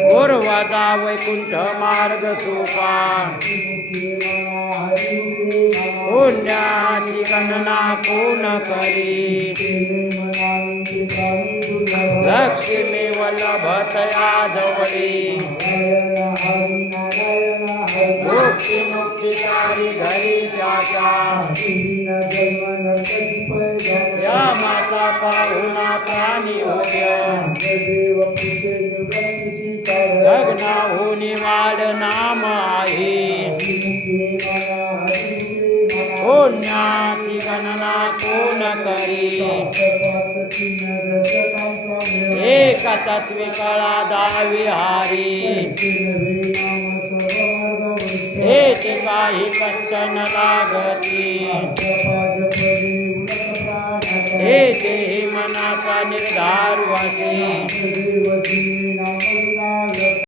पूर्वजा वैकुंठ मार्ग सोपा पुण्याची गणना कोण करी लक्ष्मी वल्लभतया जवळी मुक्ती मुक्तीकारी घरी त्याच्या या माता पाहुणा प्राणी होय लग्नाहून वाढ नाम आहे पुण्याची गणना कोण करी एक तत्वी कळा दावी हारी हेच काही कच्चन लागती हे देही मनाचा निर्धार वाटे